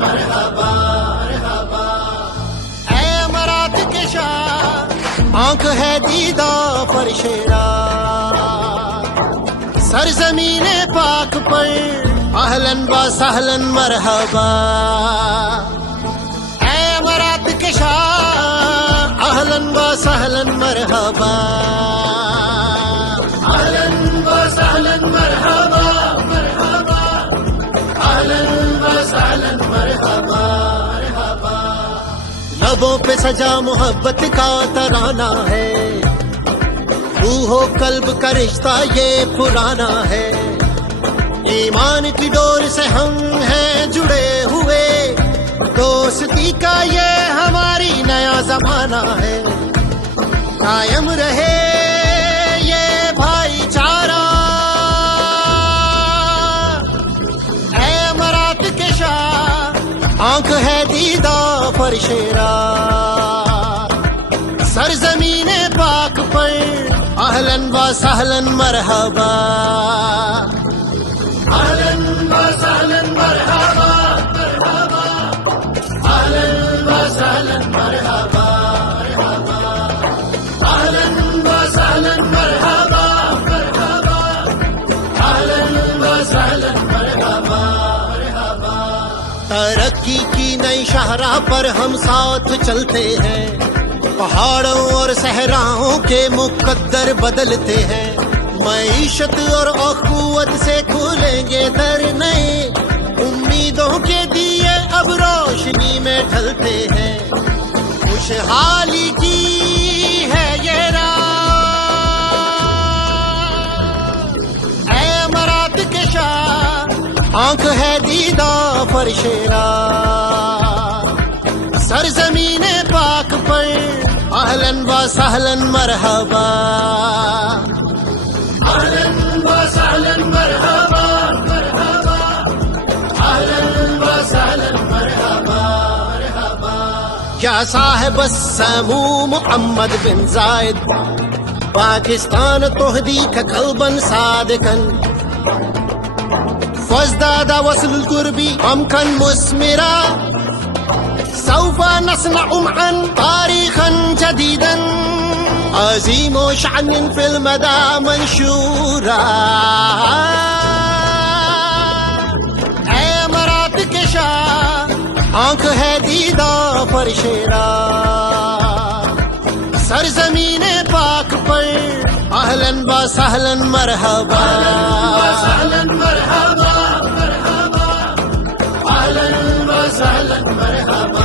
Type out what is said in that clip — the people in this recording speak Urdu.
مرحبا مرحبا۔ اے امارات کے شاہ آنکھ ہے دیدہ فرش راہ، سرزمین پاک پر اہلاً و سہلاً مرحبا۔ اے امارات کے شاہ اہلاً و سہلاً مرحبا، اہلاً و سہلاً مرحبا مرحبا، اہلاً و سہلاً مرحبا مرحبا۔ لبوں پہ سجا محبت کا ترانہ ہے، روح و قلب کا رشتہ یہ پرانا ہے، ایمان کی ڈور سے ہم ہیں جڑے ہوئے، دوستی کا یہ ہماری نیا زمانہ ہے، قائم رہے یہ بھائی چارہ۔ اے امارات کے شاہ آنکھ ہے دیدہ فرش راہ، سرزمین پاک پر اہلاً و سہلاً مرحبا، اہلاً و سہلاً مرحبا مرحبا، اہلاً و سہلاً مرحبا مرحبا، اہلاً و سہلاً مرحبا مرحبا، اہلاً و سہلاً مرحبا مرحبا۔ ترقی کی نئی شاہراہ پر ہم ساتھ چلتے ہیں، پہاڑوں اور صحراؤں کے مقدر بدلتے ہیں، معیشت اور اخوت سے کھولیں گے در نئے، امیدوں کے دیے اب روشنی میں ڈھلتے ہیں، خوشحالی کی ہے یہ راہ۔ اے امارات کے شاہ آنکھ ہے دیدہ فرش راہ، سرزمین پاک پر اہلاً و سہلاً مرحبا، اہلاً و سہلاً مرحبا مرحبا، اہلاً و سہلاً مرحبا مرحبا۔ یا صاحب السمو محمد بن زائد، پاکستان تهديك قلبا صادقا، فازداد وصل القرب عمقا مثمرا، سوف نصنع معا تاريخا جديدا، عظيم شأن في المدى منشورا۔ اے امارات کے شاہ آنکھ ہے دیدہ فرش راہ، سرزمین پاک پر اہلاً و سہلاً مرحبا، اہلاً و سہلاً مرحبا مرحبا، اہلاً و سہلاً مرحبا۔